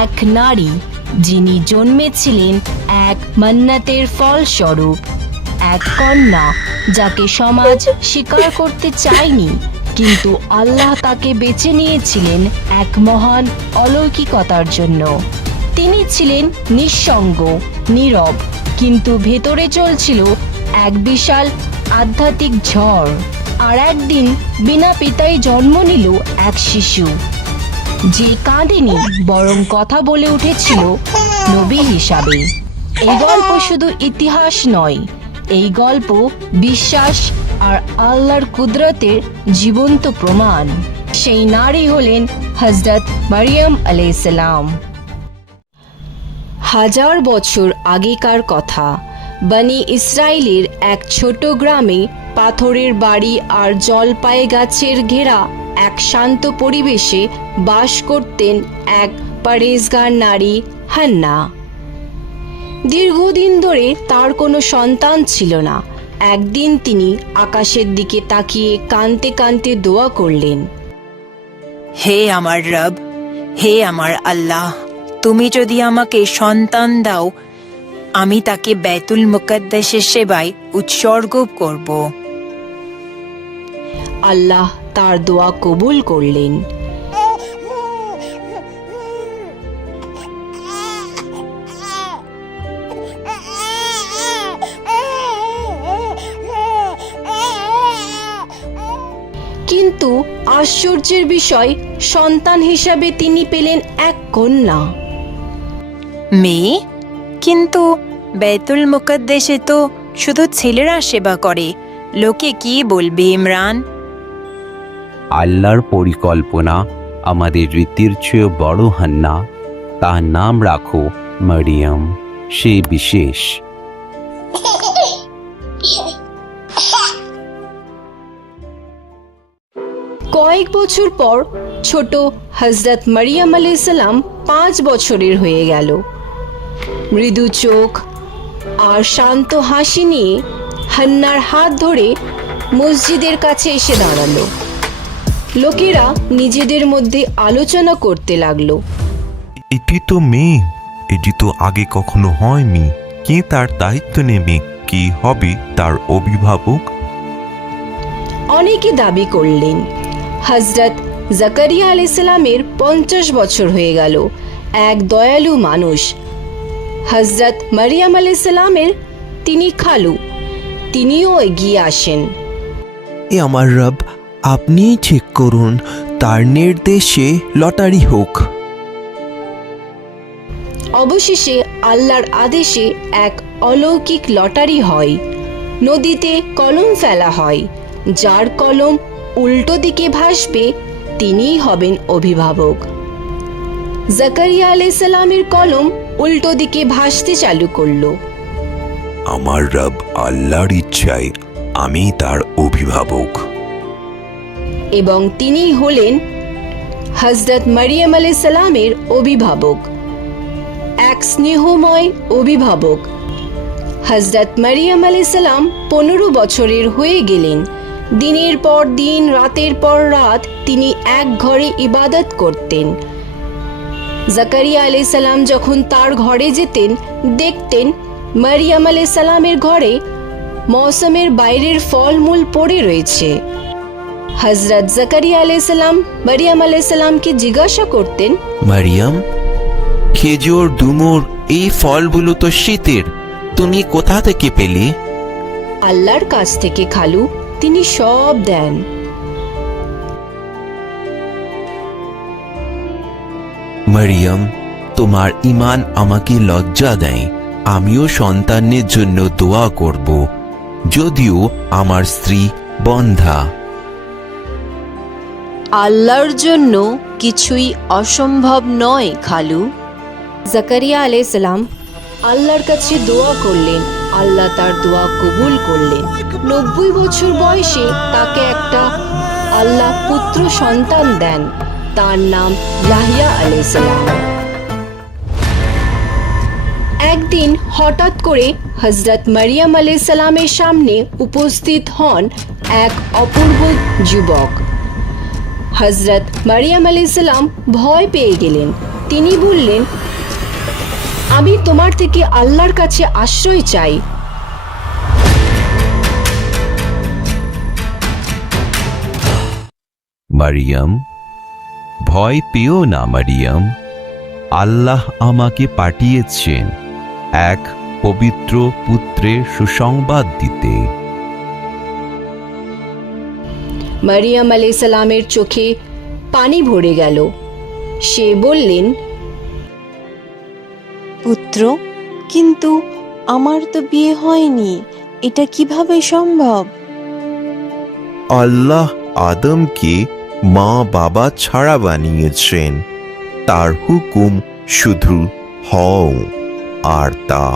এক নারী যিনি জন্মেছিলেন এক মান্নাতের ফলস্বরূপ, এক কন্যা যাকে সমাজ স্বীকার করতে চায়নি, কিন্তু আল্লাহ তাকে বেছে নিয়েছিলেন এক মহান অলৌকিকতার জন্য। তিনি ছিলেন নিঃসঙ্গ, নীরব, কিন্তু ভেতরে চলছিল এক বিশাল আধ্যাত্মিক ঝড়। আর একদিন বিনা পিতায় জন্ম নিল এক শিশু, যে কাঁদেনি বরং কথা বলে উঠেছিল নবী হিসাবে। এই গল্প শুধু ইতিহাস নয়, এই গল্প বিশ্বাস আর আল্লাহর কুদরতের জীবন্ত প্রমাণ। সেই নারী হলেন হযরত মারিয়াম আলাইহিসসালাম। হাজার বছর আগেকার কথা, বনি ইসরায়েলের এক ছোট গ্রামে পাথরের বাড়ি আর জলপাই গাছের ঘেরা এক শান্ত পরিবেশে বাস করতেন এক পরেজগার নারী হান্না। দীর্ঘদিন ধরে তার কোনো সন্তান ছিল না। একদিন তিনি আকাশের দিকে তাকিয়ে কাঁদতে কাঁদতে দোয়া করলেন, হে আমার রব, হে আমার আল্লাহ, তুমি যদি আমাকে সন্তান দাও, আমি তাকে বাইতুল মুকদ্দাসের সেবায় উৎসর্গ করব। আল্লাহ তার দোয়া কবুল করলেন। কিন্তু আশ্চর্যের বিষয়, সন্তান হিসাবে তিনি পেলেন এক কন্যা। মেয়ে? কিন্তু বাইতুল মুকদ্দাসে তো শুধু ছেলেরা সেবা করে, লোকে কি বলবে ইমরান? আল্লাহর পরিকল্পনা আমাদের রীতির চেয়ে বড় হান্না। তার নাম রাখো মারিয়াম, সে বিশেষ। কয়েক বছর পর ছোট হযরত মারিয়াম আলাইহিসসালাম 5 বছরের হয়ে গেল। মৃদু চোখ আর শান্ত হাসি নিয়ে হান্নার হাত ধরে মসজিদের কাছে এসে দাঁড়ালো। লোকেরা নিজেদের মধ্যে আলোচনা করতে লাগলো, এটি তো মেয়ে, এটি তো আগে কখনো হয়নি। কে তার দায়িত্ব নেবে? কি হবে তার অভিভাবক? অনেকে দাবি করলেন হযরত জাকারিয়া আলাইহিসসালামের 50 বছর হয়ে গেল, এক দয়ালু মানুষ। হযরত মারিয়াম আলাইহিসসালামের তিনি খালু, তিনিও এগিয়ে আসেন। এ আমার রব, আপনিই ঠিক করুন, তার নির্দেশে লটারি হোক। অবশেষে আল্লাহর আদেশে এক অলৌকিক লটারি হয়। নদীতে কলম ফেলা হয়, যার কলম উল্টো দিকে ভাসবে তিনিই হবেন অভিভাবক। জাকারিয়া আলাইহিসসালামের কলম উল্টো দিকে ভাসতে চালু করলো। আমার রব আল্লাহর ইচ্ছায় আমি তার অভিভাবক। এবং তিনি হলেন হযরত মারিয়াম আলাইহিসসালামের অভিভাবক, এক স্নেহময় অভিভাবক। হযরত মারিয়াম আলাইহিসসালাম 15 বছরের হয়ে গেলেন। দিনের পর দিন, রাতের পর রাত তিনি এক ঘরে ইবাদত করতেন। জাকারিয়া আলাইহিসসালাম যখন তার ঘরে যেতেন, দেখতেন মারিয়াম আলাইহিসসালামের ঘরে মৌসুমের বাইরের ফলমূল পড়ে রয়েছে। হযরত জাকারিয়া আলাইহিসসালাম মারিয়াম আলাইহিসসালামকে জিজ্ঞাসা করতেন, মারিয়াম, খেজুর, ডুমুর, এই ফলগুলো তো শীতের, তুমি কোথা থেকে পেলে? আল্লাহর কাছ থেকে খালু, তিনি সব দেন। মারিয়াম, তোমার ঈমান আমাকে লজ্জা দেয়। আমিও সন্তানের জন্য দোয়া করব, যদিও আমার স্ত্রী বন্ধ্যা। আল্লাহর জন্য কিছুই অসম্ভব নয় খালু। জাকারিয়া আলাইহিসসালাম আল্লাহর কাছে দোয়া করলেন, আল্লাহ তার দোয়া কবুল করলেন। 90 বছর বয়সে তাকে একটা আল্লাহ পুত্র সন্তান দেন, তার নাম ইয়াহইয়া আলাইহিসসালাম। একদিন হঠাৎ করে হযরত মারিয়াম আলাইহিসসালামের সামনে উপস্থিত হন এক অপূর্ব যুবক। হযরত মারিয়াম আলাইহিসসালাম ভয় পেয়ে গেলেন। তিনি বললেন, আমি তোমার থেকে আল্লাহর কাছে আশ্রয় চাই। মারিয়াম, ভয় পেও না মারিয়াম, আল্লাহ আমাকে পাঠিয়েছেন এক পবিত্র পুত্রের সুসংবাদ দিতে। মারিয়াম আলাইহিস সালামের চোখে পানি ভরে গেল। সে বললেন, পুত্র, কিন্তু আমার তো বিয়ে হয়নি, এটা কিভাবে সম্ভব? আল্লাহ আদমকে মা বাবা ছাড়া বানিয়েছেন। তার হুকুম শুধু হও, আর তা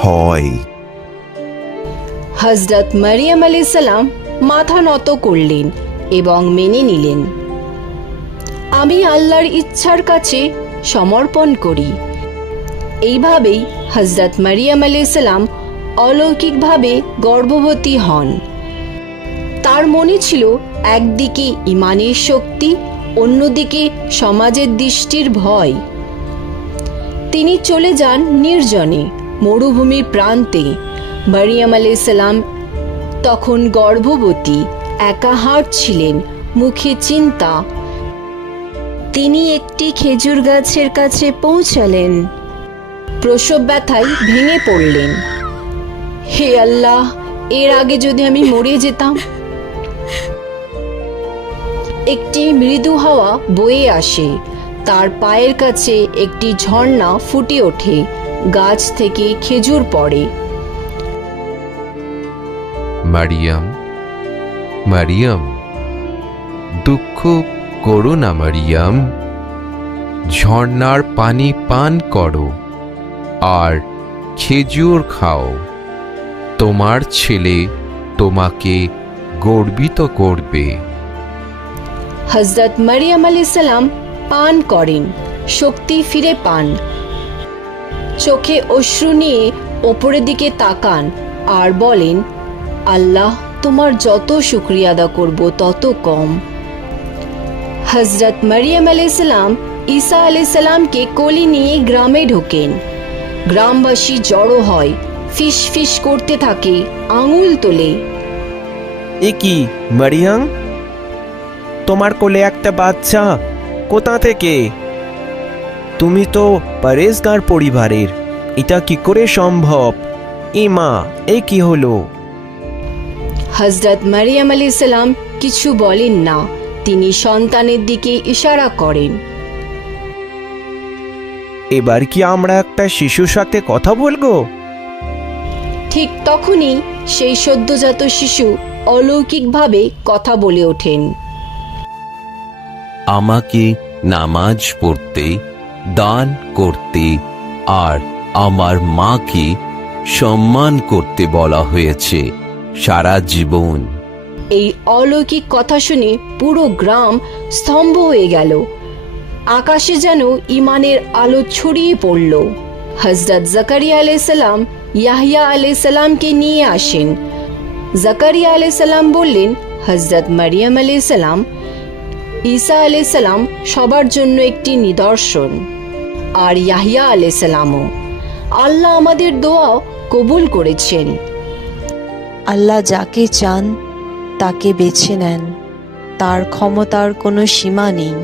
হয়। হযরত মারিয়াম আলাইহিস সালাম মাথা নত করলেন এবং মেনে নিলেন। আমি আল্লাহর ইচ্ছার কাছে সমর্পণ করি। এইভাবেই হযরত মারিয়াম আলাইহিস সালাম অলৌকিকভাবে গর্ভবতী হন। তার মনে ছিল একদিকে ঈমানের শক্তি, অন্যদিকে সমাজের দৃষ্টির ভয়। তিনি চলে যান নির্জনে, মরুভূমির প্রান্তে। মারিয়াম আলাইহিস সালাম তখন গর্ভবতী, একা হাঁটছিলেন, মুখে চিন্তা। তিনি একটি খেজুর গাছের কাছে পৌঁছালেন। প্রসব ব্যথায় ভেঙে পড়লেন। হে আল্লাহ, এর আগে যদি আমি মরে যেতাম। একটি মৃদু হাওয়া বয়ে আসে। তার পায়ের কাছে একটি ঝর্ণা ফুটে ওঠে, গাছ থেকে খেজুর পড়ে। মারিয়াম, মারিয়াম, দুঃখ করো না মারিয়াম, ঝর্ণার পানি পান করো আর খেজুর খাও। তোমার ছেলে তোমাকে গর্বিত করবে। হযরত মারিয়াম আলাইহিস সালাম পান করেন, শক্তি ফিরে পান। চোখে অশ্রু নিয়ে ওপরের দিকে তাকান আর বলেন, আল্লাহ, তোমার যত শুকরিয়া আদা করব তত কম। হযরত মারিয়াম আলাইহিস সালাম ঈসা আলাইহিস সালামকে কোলে নিয়ে গ্রামে ঢোকেন। গ্রামবাসী জড়ো হয়, ফিস ফিস করতে থাকে, আঙুল তোলে। এ কি মারিয়াম, তোমার কোলে একটা বাচ্চা? কোথা থেকে? তুমি তো পরেশগার পরিবারের, এটা কি করে সম্ভব? মা, এ কি হলো? হযরত মারিয়াম আলাইহিস সালাম কিছু বলেন না। তিনি সন্তানের দিকে ইশারা করেন। এবার কি আমরা একটা শিশুর সাথে কথা বলবো? ঠিক তখনই সেই সদ্যজাত শিশু অলৌকিকভাবে কথা বলে ওঠেন। আমাকে নামাজ পড়তে, দান করতে আর আমার মাকে সম্মান করতে বলা হয়েছে সারা জীবন। এই অলৌকিক কথা শুনে পুরো গ্রাম স্তম্ভ হয়ে গেল। আকাশে যেন ঈমানের আলো ছড়িয়ে পড়ল। হযরত জাকারিয়া আলাইহিস সালাম ইয়াহইয়া আলাইহিস সালামকে নিয়ে আসেন। জাকারিয়া আলাইহিস সালাম বললেন, হযরত মারিয়াম আলাইহিস সালাম, ঈসা আলাইহিস সালাম সবার জন্য একটি নিদর্শন, আর ইয়াহইয়া আলাইহিস সালামও। আল্লাহ আমাদের দোয়া কবুল করেছেন। আল্লাহ যাকে চান তাকে বেছে নেন, তার ক্ষমতার কোনো সীমা নেই।